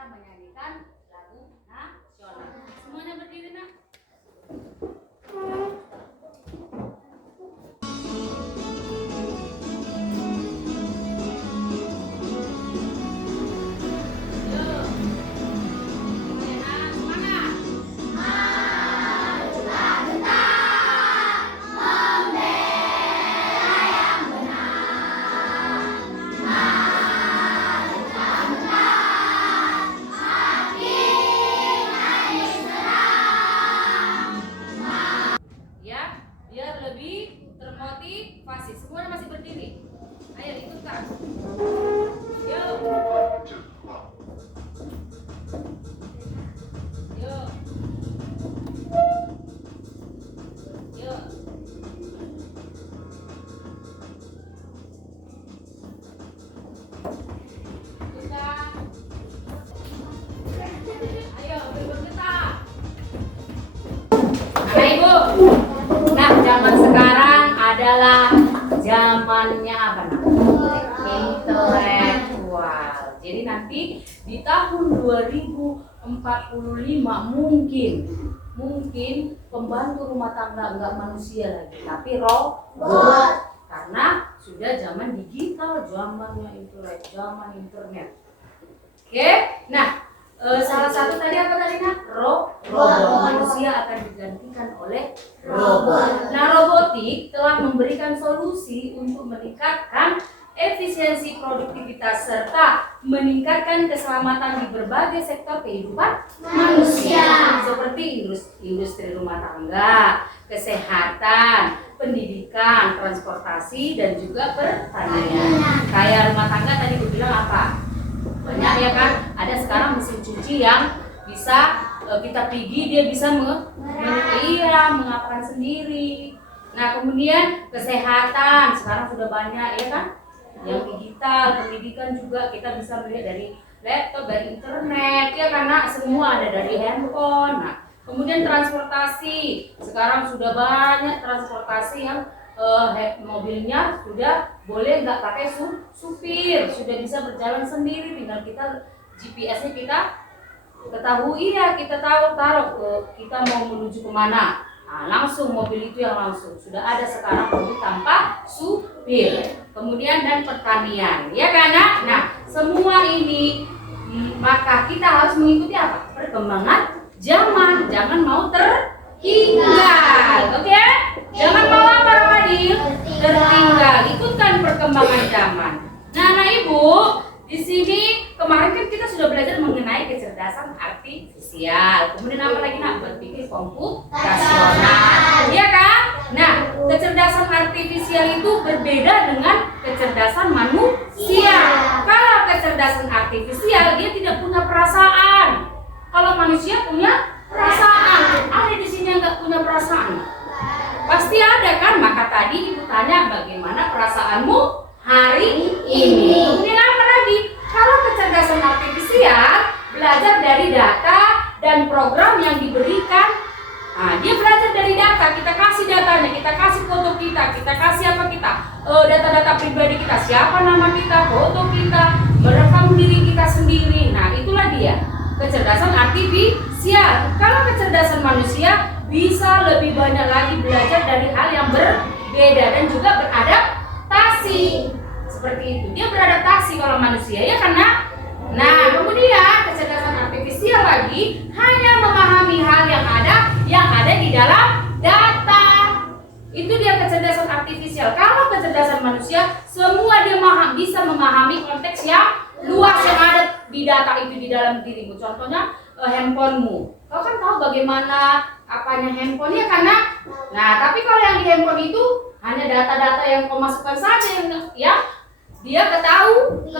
kita menyanyikan lagu nasional. Semuanya berdiri, nak. Biar lebih termotivasi. Semua masih berdiri. Ayo ikutkan. Yuk. Yuk. Yuk. Ikutkan. Ayo bergerak. Anak ibu. Nah, zaman sekarang adalah zamannya apa namanya? Intelektual. Jadi nanti di tahun 2045 mungkin pembantu rumah tangga enggak manusia lagi, tapi robot. Karena sudah zaman digital, zamannya internet. Oke? Nah, salah satu tadi apa tadi, Nak? Robot. Manusia akan digantikan oleh robot. Nah, robotik telah memberikan solusi untuk meningkatkan efisiensi produktivitas serta meningkatkan keselamatan di berbagai sektor kehidupan manusia seperti industri rumah tangga, kesehatan, pendidikan, transportasi, dan juga pertanian. Kayak rumah tangga tadi gue bilang apa? Banyak ya kan, ada sekarang mesin cuci yang bisa kita pergi, dia bisa mengapakan sendiri. Nah, kemudian kesehatan sekarang sudah banyak ya kan, yang digital. Pendidikan juga kita bisa melihat dari laptop, dari internet ya, karena semua ada dari handphone. Nah, kemudian transportasi sekarang sudah banyak transportasi yang mobilnya sudah boleh nggak pakai supir, sudah bisa berjalan sendiri, tinggal kita GPS-nya kita ketahui ya, kita taruh kita mau menuju kemana. Nah, langsung mobil itu yang langsung sudah ada sekarang mobil tanpa supir. Kemudian dan pertanian, ya kan? Nah, semua ini maka kita harus mengikuti apa? Perkembangan zaman, jangan mau tertinggal. Oke? Jangan mau apa, Ramadil? Tertinggal. Ikutkan perkembangan zaman. Nah, Ibu, di sini kemarin kan kita sudah belajar mengenai kecerdasan artifisial. Kemudian apa lagi, Nak? Berpikir komputasional. Iya kan? Nah, kecerdasan artifisial itu berbeda dengan kecerdasan manusia. Kalau kecerdasan artifisial dia tidak punya perasaan. Kalau manusia punya perasaan. Ada di sini yang nggak punya perasaan? Pasti ada kan? Maka tadi Ibu tanya bagaimana perasaanmu hari ini. Kemudian apa lagi? Kalau kecerdasan artifisial belajar dari data dan program yang diberikan. Nah, dia belajar dari data. Kita kasih datanya, kita kasih foto kita kasih apa kita? Data-data pribadi kita, siapa nama kita, foto kita, merekam diri kita sendiri. Nah, itulah dia kecerdasan artifisial. Kalau kecerdasan manusia bisa lebih banyak lagi belajar dari hal yang berbeda dan juga beradaptasi. Seperti itu. Dia beradaptasi kalau manusia ya, karena kemudian kecerdasan artifisial lagi hanya memahami hal yang ada di dalam data. Itu dia kecerdasan artifisial. Kalau kecerdasan manusia semua dia bisa memahami konteks yang luas yang ada di data itu di dalam dirimu. Contohnya handphonemu. Kau kan tahu bagaimana apanya handphone ya, karena tapi kalau yang di handphone itu hanya data-data yang kau masukkan saja yang dia ketahui.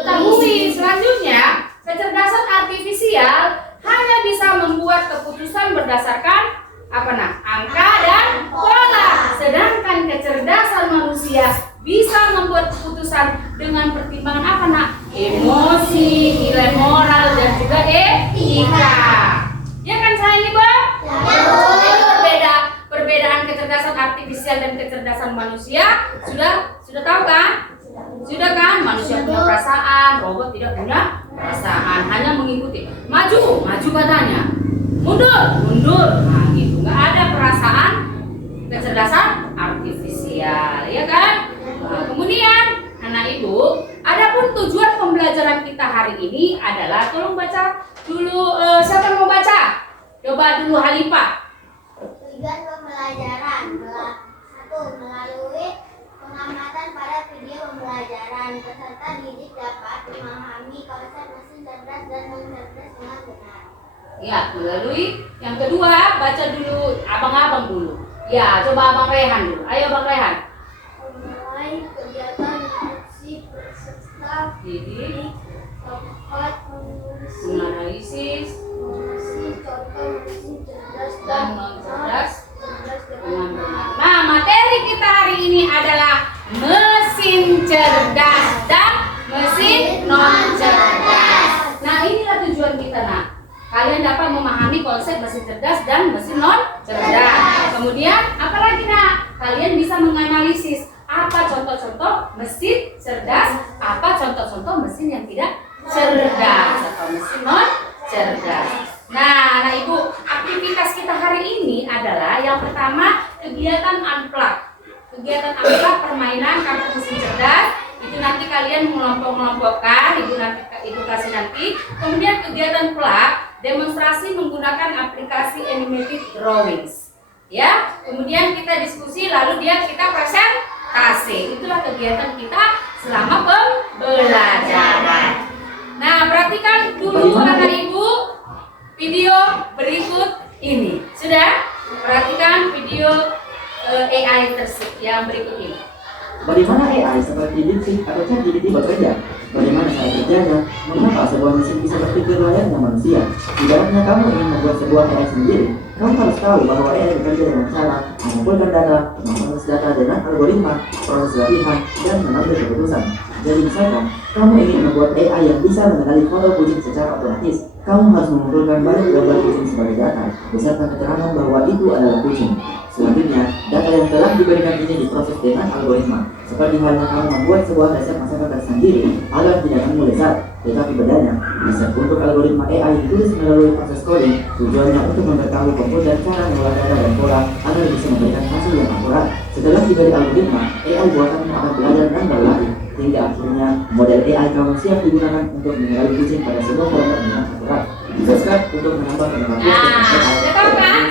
Selanjutnya, kecerdasan artifisial hanya bisa membuat keputusan berdasarkan angka dan pola. Sedangkan kecerdasan manusia bisa membuat keputusan dengan pertimbangan emosi, nilai moral, dan juga etika. Ya kan sayang Ibu? Ya. Perbedaan kecerdasan artifisial dan kecerdasan manusia sudah tahu kan? Sudah kan? Manusia punya perasaan, robot tidak punya perasaan. perasaan, hanya mengikuti. Maju, maju katanya. Mundur, mundur. Nah, gitu. Nggak ada perasaan kecerdasan artifisial, ya kan? Nah, kemudian anak ibu, adapun tujuan pembelajaran kita hari ini adalah, tolong baca dulu, siapa yang mau baca? Coba dulu Halifah. Tujuan pembelajaran satu, melalui pengamatan pada video pembelajaran, peserta didik dapat memahami konsep mesin cerdas dan mencerdas dengan benar. Ya, melalui yang kedua, baca dulu abang-abang dulu. Ya, coba Abang Rehan dulu. Ayo Abang Rehan. Memulai kegiatan diskusi peserta didik dapat Menganalisis contoh mesin cerdas dan non-cerdas dengan dengan benar. Nah, materi kita hari ini adalah mesin cerdas dan mesin non-cerdas. Nah, inilah tujuan kita, nak. Kalian dapat memahami konsep mesin cerdas dan mesin non-cerdas. Kemudian, apalagi, nak? Kalian bisa menganalisis apa contoh-contoh mesin cerdas, apa contoh-contoh mesin yang tidak cerdas atau mesin non-cerdas. Nah, anak ibu, aktivitas kita hari ini adalah yang pertama kegiatan unplug. Kegiatan unplug permainan kartu mesin cerdas. Itu nanti kalian mengelompok-kelompokkan, ibu kasih nanti. Kemudian kegiatan plug, demonstrasi menggunakan aplikasi animated drawings. Ya, kemudian kita diskusi, lalu kita presentasi. Itulah kegiatan kita selama pembelajaran. Nah, perhatikan dulu anak ibu video berikut ini. Sudah? Perhatikan video AI yang berikut ini. Bagaimana AI seperti DeepSeek atau ChatGPT bekerja? Bagaimana cara kerjanya? Mengapa sebuah mesin bisa berpikir layaknya manusia? Ibaratnya kamu ingin membuat sebuah AI sendiri, kamu harus tahu bahwa AI bekerja dengan cara mengumpulkan data, memproses data dengan algoritma, proses latihan, dan mengambil keputusan. Jadi misalkan, kamu ingin membuat AI yang bisa mengenali foto kucing secara otomatis, kamu harus mengumpulkan banyak gambar kucing sebagai data, beserta keterangan bahwa itu adalah kucing. Selanjutnya, data yang telah diberikan ini diproses dengan algoritma, seperti halnya kamu membuat sebuah resep masakan tersendiri agar tidak kamu lezat. Tetapi bedanya, resep untuk algoritma AI ditulis melalui proses coding, tujuannya untuk memberitahu komputer cara mengolah data dan pola agar bisa memberikan hasil yang akurat. Setelah diberi algoritma, AI buatanmu akan belajar dan berlatih, hingga akhirnya model AI kamu siap digunakan untuk mengenali kucing pada sebuah format dengan akurat. Subscribe untuk menambah pengetahuan Nah, sudah tahu kan?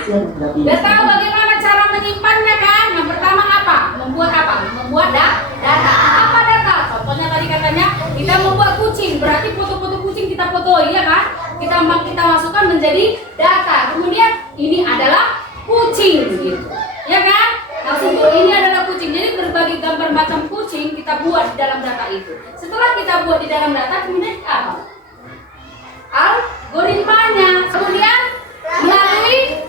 Sudah tahu bagaimana cara menyimpannya kan? Yang pertama apa? Membuat apa? Membuat data. Apa data? Contohnya tadi katanya kita membuat kucing, berarti foto-foto kucing kita foto, iya kan? Kita masukkan menjadi data. Kemudian ini adalah kucing, gitu, ya kan? Langsung ini adalah kucing. Jadi berbagai gambar macam kucing kita buat di dalam data itu. Setelah kita buat di dalam data, kemudian apa? Algoritmanya. Kemudian melalui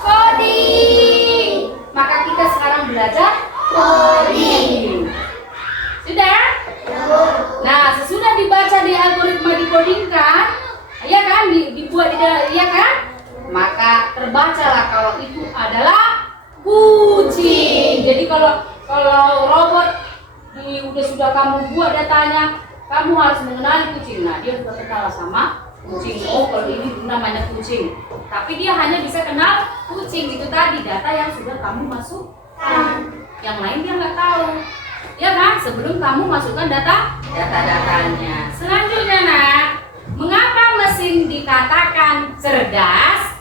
coding. Maka kita sekarang belajar coding. Sudah? Nah, sesudah dibaca di algoritma dikodingkan, ya kan? Dibuat di dalam, ya kan? Maka terbacalah kalau itu adalah kucing. Jadi kalau robot sudah kamu buat datanya, kamu harus mengenali kucing. Nah, dia sudah kenal sama kucing. Oh, kalau ini namanya kucing. Tapi dia hanya bisa kenal kucing. Itu tadi data yang sudah kamu masukkan. Yang lain dia nggak tahu. Ya kan? Sebelum kamu masukkan data-datanya. Selanjutnya, nak, mengapa mesin dikatakan cerdas?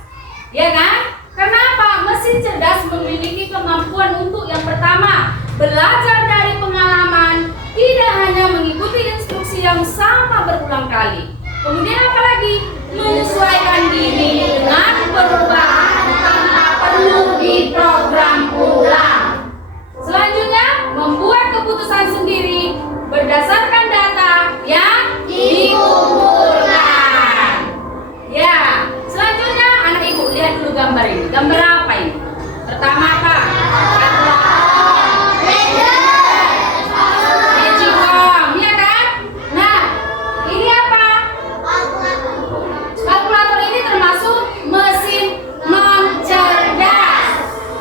Ya kan? Kenapa? Mesin cerdas memiliki kemampuan untuk yang pertama, belajar dari pengalaman, tidak hanya mengikuti instruksi yang sama berulang kali. Kemudian apalagi? Menyesuaikan diri dengan perubahan tanpa perlu diprogram ulang. Selanjutnya, membuat keputusan sendiri berdasarkan data yang dikumpulkan. Ya, selanjutnya anak ibu lihat dulu gambar ini. Gambar apa ini? Pertama apa? Magicom, ya kan? Nah, ini apa? Kalkulator ini termasuk mesin non-cerdas.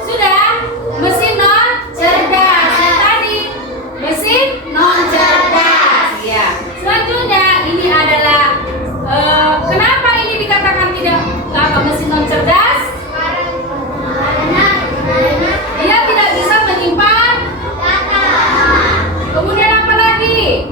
Sudah? Mesin non-cerdas. Yang tadi mesin non-cerdas. Ya. Selanjutnya ini ada Kenapa mesin non cerdas? Dia tidak bisa menyimpan. Kemudian apa lagi?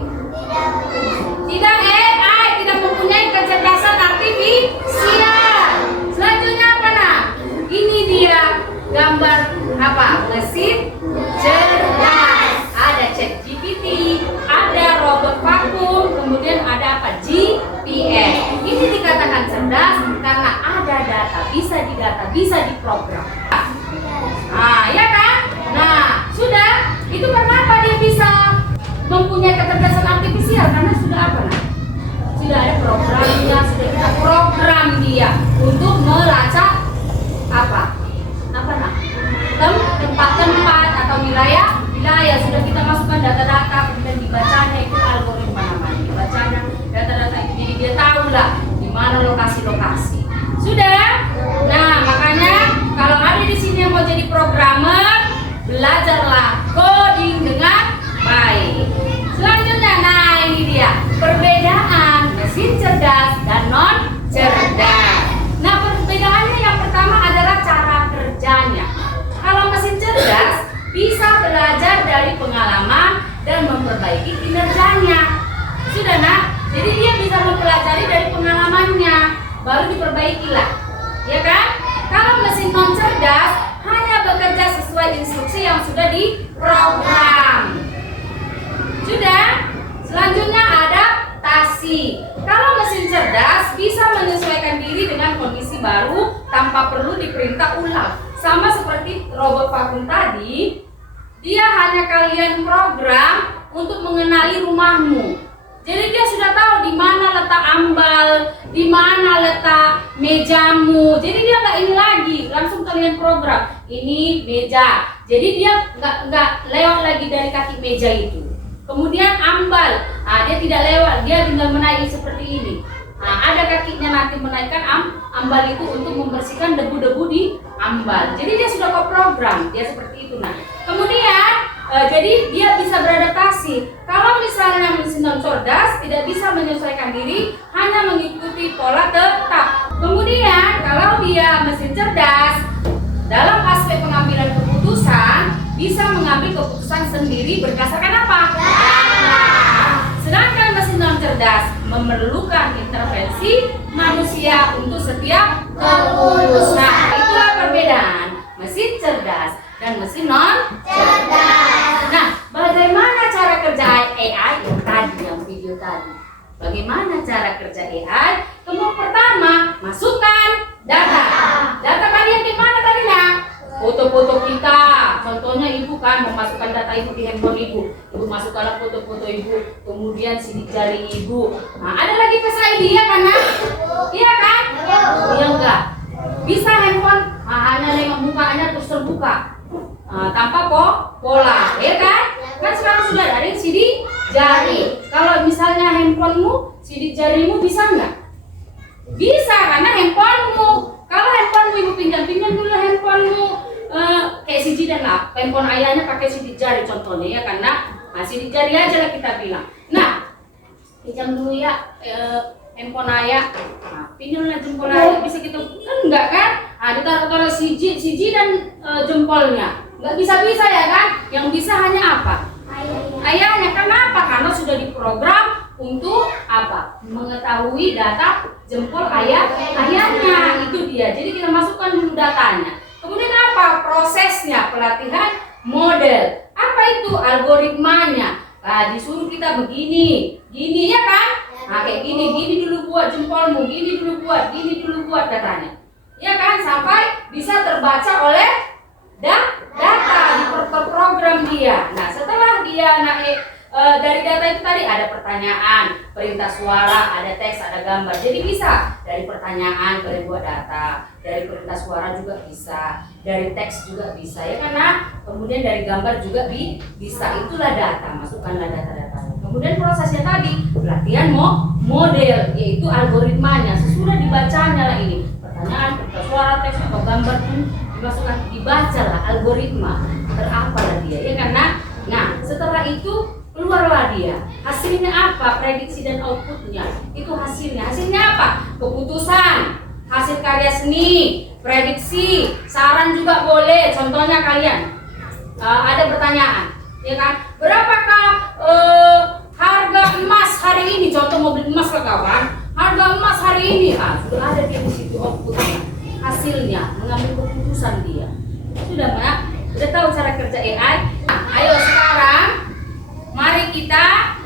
Tidak AI, tidak mempunyai kecerdasan artifisial. Selanjutnya apa nak? Ini dia gambar apa? Mesin cerdas. Ada ChatGPT, ada robot vakum, kemudian ada apa? GPS. Ini dikatakan cerdas karena ada data, bisa didata, bisa diprogram. Nah, ya kan? Nah, sudah. Itu kenapa dia bisa mempunyai kecerdasan artifisial? Karena sudah apa nak? Sudah ada programnya, sudah kita program dia untuk melacak apa? Apa nak? Tempat-tempat atau wilayah sudah kita masukkan data-data, kemudian dibacanya itu algoritma namanya. Dibacanya data-data itu, jadi dia tahu lah di mana lokasi-lokasi. Sudah? Nah, makanya kalau ada di sini yang mau jadi programmer, belajarlah coding dengan baik. Selanjutnya, nah ini dia perbedaan mesin cerdas dan non cerdas. Nah, perbedaannya yang pertama adalah cara kerjanya. Kalau mesin cerdas bisa belajar dari pengalaman dan memperbaiki kinerjanya. Sudah nak? Jadi dia bisa mempelajari dari pengalamannya, baru diperbaikilah. Ya kan? Kalau mesin non cerdas hanya bekerja sesuai instruksi yang sudah diprogram. Sudah? Selanjutnya adaptasi. Kalau mesin cerdas bisa menyesuaikan diri dengan kondisi baru tanpa perlu diperintah ulang. Sama seperti robot vakum tadi, dia hanya kalian program untuk mengenali rumahmu. Jadi dia sudah tahu di mana letak ambal, di mana letak mejamu. Jadi dia nggak ini lagi, langsung kalian program. Ini meja. Jadi dia nggak lewat lagi dari kaki meja itu. Kemudian ambal, nah, dia tidak lewat, dia tinggal menaiki seperti ini. Nah, ada kakinya nanti menaikkan ambal itu untuk membersihkan debu-debu di ambal. Jadi dia sudah program, dia seperti itu. Nah, kemudian jadi dia bisa beradaptasi. Kalau misalnya mesin non cerdas tidak bisa menyesuaikan diri, hanya mengikuti pola tetap. Kemudian kalau dia mesin cerdas, dalam aspek pengambilan keputusan bisa mengambil keputusan sendiri berdasarkan apa? Sedangkan mesin non cerdas memerlukan intervensi manusia untuk setiap keputusan. Nah, itulah perbedaan mesin cerdas dan mesin non cerdas. Nah, bagaimana cara kerja AI yang video tadi? Bagaimana cara kerja AI? Pertama, masukkan data. Data kalian di mana tadi nak? Foto-foto kita. Contohnya ibu kan memasukkan data ibu di handphone ibu. Ibu masukkanlah foto-foto ibu, kemudian sidik jari ibu. Nah, ada lagi Face ID ya kan nak? Iya kan? Iya enggak? Bisa handphone hanya nengok mukanya terus terbuka. Tanpa pola, ya kan? Kan sekarang sudah ada yang sidik jari. Kalau misalnya handphonemu, sidik jarimu bisa nggak? Bisa, karena handphonemu. Kalau handphonemu ibu pinjam dulu handphonemu, kayak sidik dan lah. Handphone ayahnya pakai sidik jari contohnya ya, karena sidik jari aja lah kita bilang. Nah, pinjam dulu ya handphone ayah. Nah, pinjamlah jempol ayah. Bisa kita enggak kan? Ditaruh siji dan jempolnya. Nggak bisa ya kan? Yang bisa hanya apa? Ayahnya. Kenapa? Karena sudah diprogram untuk apa? Mengetahui data jempol ayahnya. Itu dia. Jadi kita masukkan dulu datanya. Kemudian apa? Prosesnya, pelatihan model. Apa itu? Algoritmanya. Disuruh kita begini, gini ya kan? Kayak gini dulu buat jempolmu, gini dulu buat datanya. Ya kan? Sampai bisa terbaca oleh data, program dia. Nah, setelah dia naik dari data itu tadi ada pertanyaan, perintah suara, ada teks, ada gambar. Jadi bisa dari pertanyaan kalian buat data, dari perintah suara juga bisa, dari teks juga bisa ya karena kemudian dari gambar juga bisa. Itulah data, masukkanlah data-datanya. Kemudian prosesnya tadi pelatihan model, yaitu algoritmanya. Sesudah dibacanya lah ini pertanyaan, perintah suara, teks atau gambar pun dimasukkan, dibacalah algoritma terapalah dia ya karena. Nah, setelah itu keluarlah dia. Hasilnya apa? Prediksi dan outputnya. Itu hasilnya. Hasilnya apa? Keputusan. hasil karya seni, prediksi, saran juga boleh. Contohnya kalian ada pertanyaan, ya kan? Berapakah harga emas hari ini? Contoh mau beli emas lah kawan. Harga emas hari ini, sudah ada di situ outputnya, hasilnya, mengambil keputusan dia. Sudah Mbak? Udah tahu cara kerja AI? Nah, ayo sekarang mari kita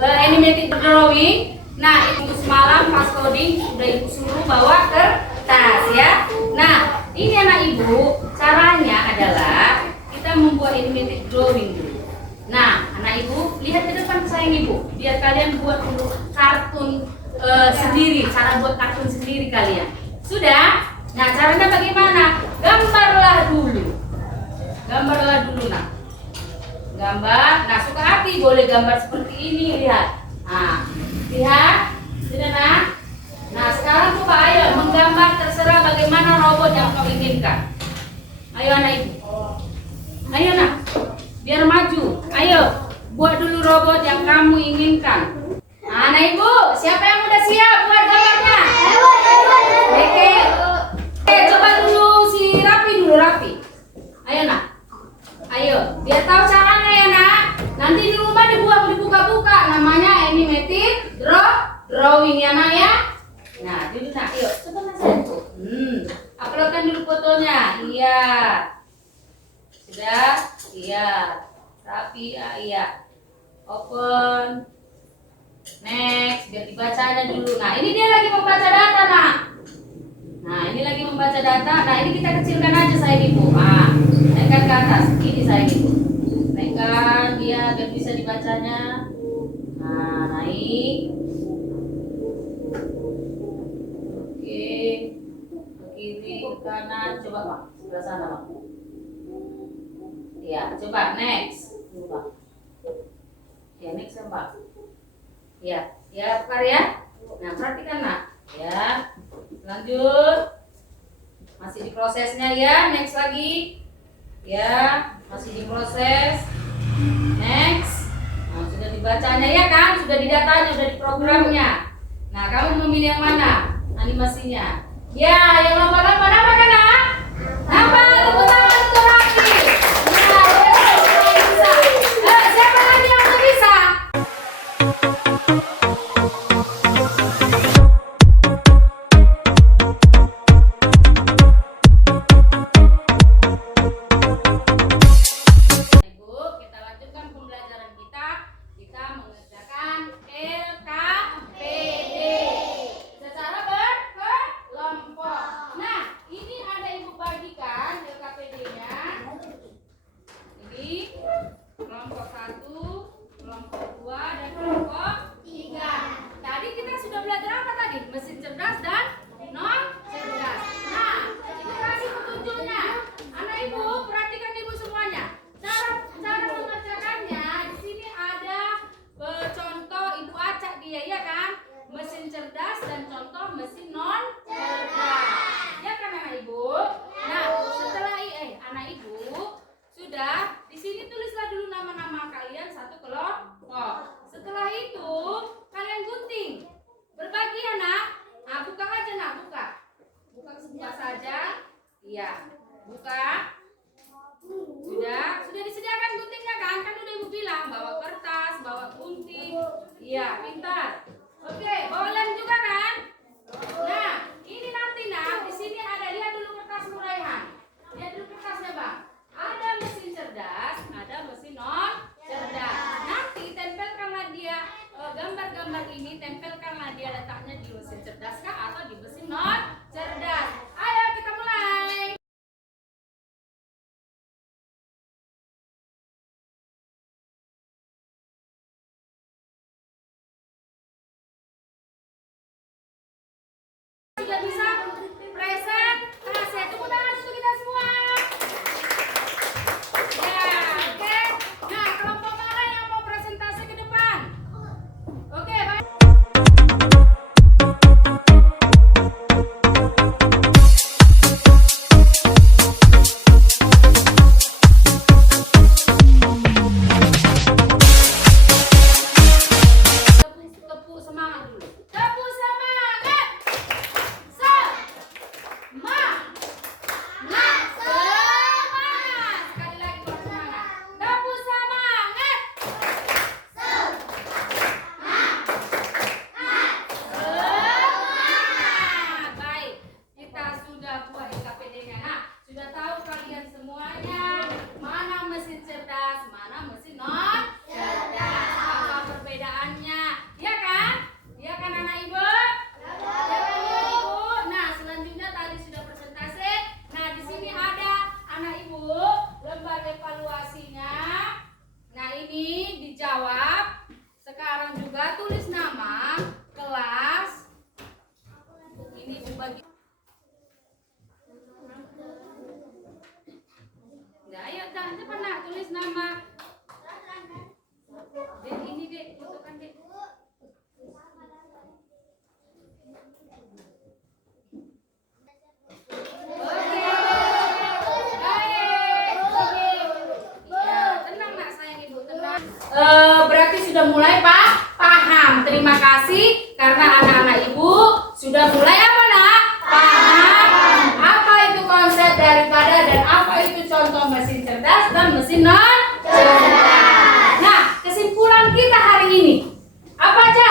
animated drawing. Nah, ibu semalam pas coding sudah ibu suruh bawa kertas ya. Nah, ini anak ibu, caranya adalah kita membuat animated drawing dulu. Nah, anak ibu lihat ke depan sayang ibu, biar kalian buat dulu kartun sendiri, cara buat kartun sendiri kalian. Sudah? Nah, caranya bagaimana? Gambarlah dulu nak. Gambar. Nah, suka hati boleh gambar seperti ini, lihat. Nah, lihat, sudah nak. Nah, sekarang coba ayo menggambar terserah bagaimana robot yang kau inginkan. Ayo anak ibu. Ayo nak, biar maju. Ayo, buat dulu robot yang kamu inginkan. Nah, anak ibu, siapa yang udah siap buat gambarnya? Oke. Coba dulu si Rapi. Ayo nak. Ayo, biar tahu caranya ya nak. Nanti di rumah dibuka-buka. Namanya animated drawing ya nak ya. Nah, dulu nak. Ayo, coba nak. Uploadkan dulu fotonya. Iya. Sudah? Iya. Rapi ya, iya. Open. Next, biar dibacanya dulu. Nah, ini dia lagi membaca data nak. Nah, ini lagi membaca data. Nah, ini kita kecilkan aja saya ibu. Naikkan ke atas. Ini saya ibu. Naikkan dia biar bisa dibacanya. Nah, naik. Oke. Ke kiri, ke kanan. Coba Pak, sebelah sana Pak. Ya, coba next. Coba. Ya, next ya Pak. Ya, karya. Nah, perhatikan nak. Ya. Lanjut. Masih diprosesnya ya. Next lagi. Ya, masih diproses. Next. Nah, sudah dibacanya ya kan? Sudah didatanya, sudah diprogramnya. Nah, kamu memilih yang mana? Animasinya. Ya, yang lomba-lomba apa kan nak? Apa? Tepuk tangan untuk Rafi. Nah, bisa. Siapa lagi yang bisa? Kelompok 1, kelompok 2, dan kelompok 3. Tadi kita sudah belajar apa tadi? Mesin cerdas dan non cerdas. Nah, ini tadi petunjuknya. Anak ibu, perhatikan ibu semuanya. Cara mengerjakannya di sini ada contoh ibu acak dia ya kan? Mesin cerdas dan contoh mesin non cerdas. Ya kan anak ibu? Nah, setelah anak ibu sudah di sini tulislah dulu nama-nama kalian satu kelompok. Setelah itu kalian gunting. Berbagi ya nak. Nah, buka aja nak, buka. Buka saja. Iya. Buka. Sudah disediakan guntingnya kan? Kan udah ibu bilang bawa kertas, bawa gunting. Iya, pintar. Oke, bawa lem juga kan? Nah, ini nanti nak, di sini ada, lihat dulu kertas Nuraihan. Lihat dulu kertasnya bang. Ada mesin cerdas, ada mesin non cerdas. Nanti tempelkanlah dia gambar-gambar ini, tempelkanlah dia letaknya di mesin cerdas kah atau di mesin non cerdas. Ayo kita mulai. nama. Dan ini dek, fotokan dek. Berarti sudah mulai paham. Terima kasih karena anak-anak ibu sudah mulai apa nak? Paham apa itu konsep daripada dan apa itu contoh mesin cerdas dan mesin non cerdas. Nah, kesimpulan kita hari ini apa aja?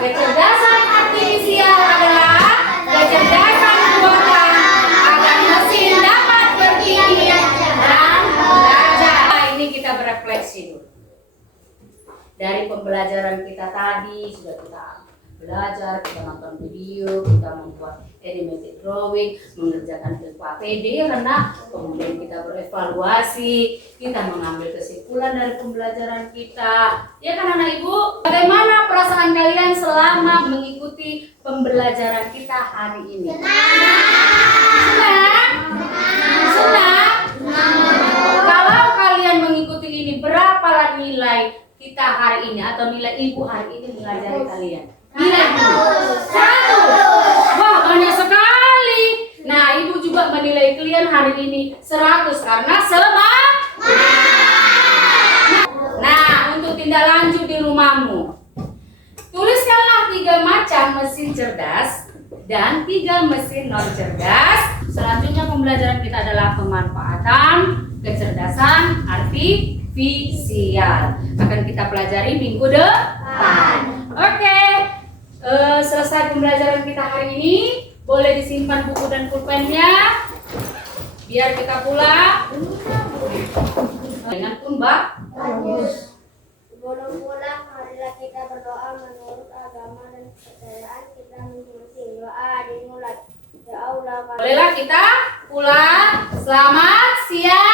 Kecerdasan artifisial adalah kecerdasan buatan agar mesin dapat berpikir dan belajar. Nah, ini kita berefleksi dulu. Dari pembelajaran kita tadi sudah kita belajar, kita nonton video, kita membuat animated drawing, mengerjakan PPD ya karena kemudian kita berevaluasi, kita mengambil kesimpulan dari pembelajaran kita. Ya kan anak ibu? Bagaimana perasaan kalian selama mengikuti pembelajaran kita hari ini? Senang? Senang? Kalau kalian mengikuti ini, berapa nilai kita hari ini atau nilai ibu hari ini mengajari kalian? Nilai 100. Wah, banyak sekali. Nah, ibu juga menilai kalian hari ini 100 karena semangat. Nah, untuk tindak lanjut di rumahmu, tuliskanlah 3 macam mesin cerdas dan 3 mesin non cerdas. Selanjutnya pembelajaran kita adalah pemanfaatan kecerdasan artifisial. Akan kita pelajari minggu depan. Oke. Selesai pembelajaran kita hari ini. Boleh disimpan buku dan pulpennya biar kita pulang dengan pun bagus. Sebelum pulang, marilah kita berdoa menurut agama dan kepercayaan kita masing-masing. Doa dimulai. Ya Allah, Bolehlah kita pulang. Selamat siang.